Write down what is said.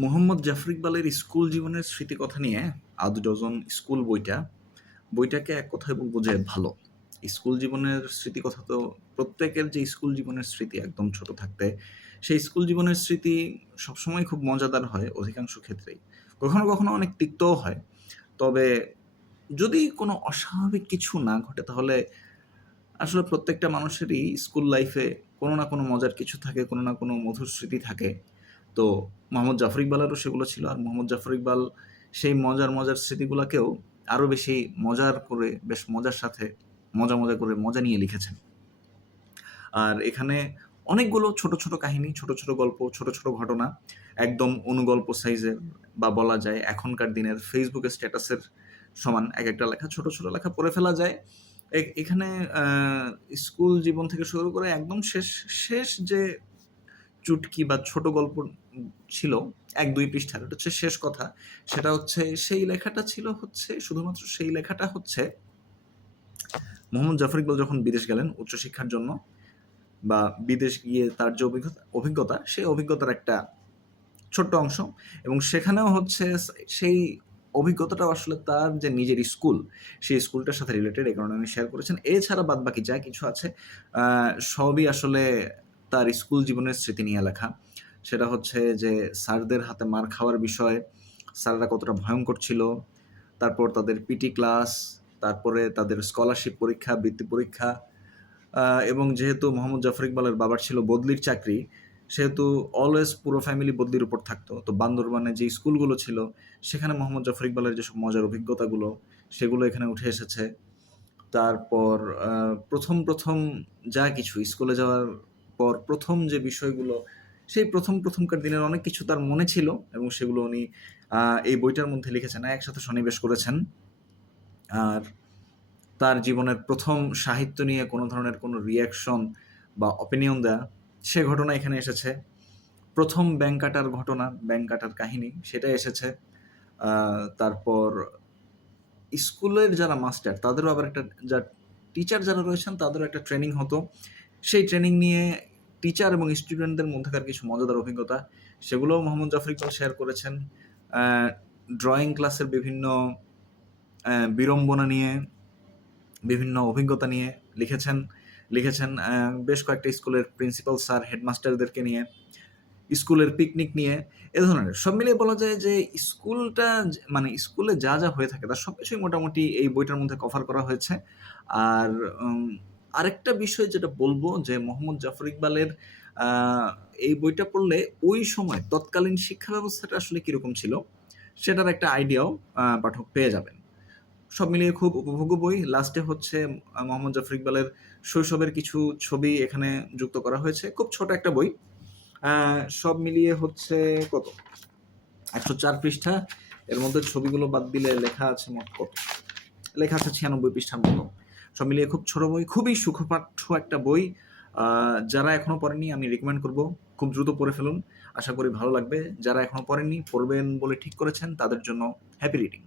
মোহাম্মদ জাফর ইকবালের স্কুল জীবনের স্মৃতিকথা নিয়ে আধ ডজন স্কুল বইটাকে এক কথায় বলবো যে ভালো। স্কুল জীবনের স্মৃতিকথা তো প্রত্যেকের যে স্কুল জীবনের স্মৃতি একদম ছোট থাকতে, সেই স্কুল জীবনের স্মৃতি সবসময় খুব মজাদার হয় অধিকাংশ ক্ষেত্রেই। কখনো কখনো অনেক তিক্তও হয়। তবে যদি কোনো অস্বাভাবিক কিছু না ঘটে তাহলে আসলে প্রত্যেকটা মানুষেরই স্কুল লাইফে কোনো না কোনো মজার কিছু থাকে, কোনো না কোনো মধুর স্মৃতি থাকে। তো মোহাম্মদ জাফর ইকবালেরও সেগুলো ছিল। আর মোহাম্মদ জাফর ইকবাল সেই মজার স্মৃতিগুলাকেও আরো বেশি মজার করে, বেশ মজার সাথে মজা করে মজা নিয়ে লিখেছেন। আর এখানে অনেকগুলো ছোট কাহিনী, ছোট গল্প, ছোট ঘটনা, একদম অনুগল্প সাইজের, বা বলা যায় এখনকার দিনের ফেসবুকে স্ট্যাটাসের সমান একেকটা লেখা, ছোট লেখা পড়ে ফেলা যায়। এখানে স্কুল জীবন থেকে শুরু করে একদম শেষ যে চুটকি বা ছোট গল্প ছিল ১-২ পৃষ্ঠার, ওটা হচ্ছে শেষ কথা। সেটা হচ্ছে সেই লেখাটা ছিল হচ্ছে শুধুমাত্র সেই লেখাটা হচ্ছে মোহাম্মদ জাফর ইকবাল যখন বিদেশ গেলেন উচ্চশিক্ষার জন্য, বা বিদেশ গিয়ে তার যে অভিজ্ঞতা সেই অভিজ্ঞতার একটা ছোট্ট অংশ। এবং সেখানেও হচ্ছে সেই অভিজ্ঞতাটাও আসলে তার যে নিজের স্কুল, সেই স্কুলটার সাথে রিলেটেড, এই কারণে উনি শেয়ার করেছেন। এছাড়া বাদবাকি যা কিছু আছে সবই আসলে তার স্কুল জীবনের স্মৃতি নিয়ে লেখা। সেটা হচ্ছে যে স্যারদের হাতে মার খাওয়ার বিষয়, স্যাররা কতটা ভয়ঙ্কর ছিল, তারপর তাদের পিটি ক্লাস, তারপরে তাদের স্কলারশিপ পরীক্ষা, বৃত্তি পরীক্ষা। এবং যেহেতু মোহাম্মদ জাফর ইকবালের বাবার ছিল বদলির চাকরি, সেহেতু অলওয়েজ পুরো ফ্যামিলি বদলির উপর থাকতো। তো বান্দরবানে যে স্কুলগুলো ছিল সেখানে মোহাম্মদ জাফর ইকবালের যেসব মজার অভিজ্ঞতাগুলো, সেগুলো এখানে উঠে এসেছে। তারপর প্রথম যা কিছু স্কুলে যাওয়ার পর প্রথম যে বিষয়গুলো, সেই প্রথমকার দিনের অনেক কিছু তার মনে ছিল এবং সেগুলো উনি এই বইটার মধ্যে লিখেছেন, একসাথে সন্নিবেশ করেছেন। আর তার জীবনের প্রথম সাহিত্য নিয়ে কোনো ধরনের কোনো রিয়াকশন বা অপিনিয়ন দেয়া, সে ঘটনা এখানে এসেছে। প্রথম ব্যাংক কাটার ঘটনা, ব্যাংক কাটার কাহিনী, সেটা এসেছে। তারপর স্কুলের যারা মাস্টার তাদেরও আবার একটা, টিচার যারা রয়েছেন তাদেরও একটা ট্রেনিং হতো। সেই ট্রেনিং নিয়ে টিচার এবং স্টুডেন্টদের মধ্যেকার কিছু মজাদার অভিজ্ঞতা, সেগুলোও মোহাম্মদ জাফর ইকবাল শেয়ার করেছেন। ড্রয়িং ক্লাসের বিভিন্ন বিড়ম্বনা নিয়ে, বিভিন্ন অভিজ্ঞতা নিয়ে লিখেছেন বেশ কয়েকটা স্কুলের প্রিন্সিপাল স্যার, হেডমাস্টারদেরকে নিয়ে, স্কুলের পিকনিক নিয়ে, এ ধরনের সব মিলিয়ে বলা যায় যে স্কুলটা মানে স্কুলে যা হয়ে থাকে তার সবকিছুই মোটামুটি এই বইটার মধ্যে কভার করা হয়েছে। আর আরেকটা বিষয় যেটা বলবো যে মোহাম্মদ জাফর ইকবালের এই বইটা পড়লে ওই সময় তৎকালীন শিক্ষা ব্যবস্থাটা আসলে কিরকম ছিল সেটার একটা আইডিয়াও পাঠক পেয়ে যাবেন। সব মিলিয়ে খুব উপভোগ্য বই। লাস্টে হচ্ছে মোহাম্মদ জাফর ইকবালের শৈশবের কিছু ছবি এখানে যুক্ত করা হয়েছে। খুব ছোট একটা বই। সব মিলিয়ে হচ্ছে কত, ১০৪ পৃষ্ঠা। এর মধ্যে ছবিগুলো বাদ দিলে লেখা আছে মোট কত, লেখা আছে ৯৬ পৃষ্ঠার মতো। সব মিলিয়ে খুব ছোট বই, খুবই সুখপাঠ্য একটা বই। যারা এখনো পড়েনি আমি রিকমেন্ড করব খুব দ্রুত পড়ে ফেলুন, আশা করি ভালো লাগবে। যারা এখনো পড়েননি, পড়বেন বলে ঠিক করেছেন, তাদের জন্য হ্যাপি রিডিং।